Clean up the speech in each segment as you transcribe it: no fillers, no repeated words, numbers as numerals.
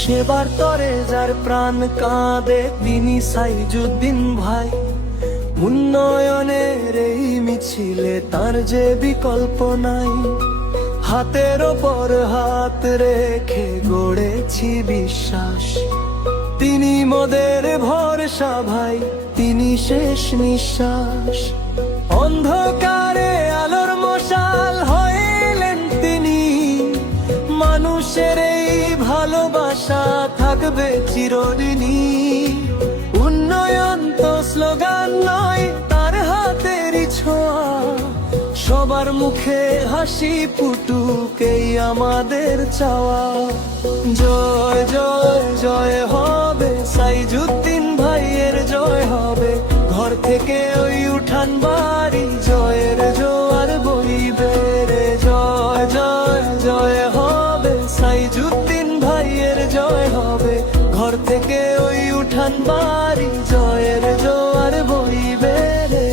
সেবার তরে যার প্রাণ কাঁদে তিনি সাইজুদ্দিন ভাই। উন্নয়নের এই মিছিলে তার যে বিকল্প নাই। হাতের ওপর হাত রেখে গড়েছি বিশ্বাস, তিনি মোদের ভরসা ভাই, তিনি শেষ নিঃশ্বাস। অন্ধকারে আলোর মশাল হইলেন তিনি, মানুষের এই ভালোবাসা থাকবে চিরদিনই। উন্নয়ন তো স্লোগান নয়, তার হাতেরই ছোঁয়া, সবার মুখে হাসি ফুটুক এই আমাদের চাওয়া। জয় জয় জয় হবে সাইজুদ্দিন ভাইয়ের, জয় হবে ঘর থেকে ওই উঠান বাড়ি, জয়ের জোয়ার বইবে রে। জয় জয় জয় হবে সাইজুদ্দিন ভাইয়ের, জয় হবে ঘর থেকে ওই উঠান বাড়ি, জয়ের জোয়ার বইবে রে।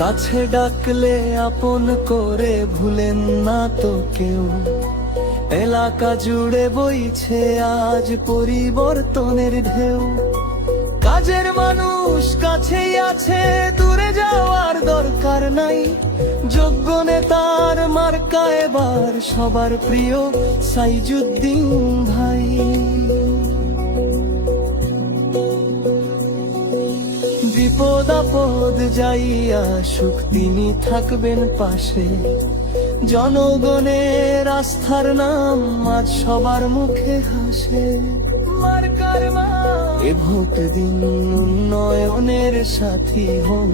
কাছে ডাকলে আপন করে ভুলেন না তো কেউ। এলাকা জুড়ে বইছে আজ পরিবর্তনের ঢেউ। কাজের মানুষ কাছেই আছে, দূরে যাওয়ার দরকার নাই। যোগ্য নেতার মার্কা এবার সবার প্রিয় সাইজুদ্দিন ভাই। বিপদ আপদ যাই আসুক তিনি থাকবেন পাশে। জনগণের আস্থার নাম আজ সবার মুখে হাসে। মার্কার মা এ ভোট দিন, উন্নয়নের সাথী হন।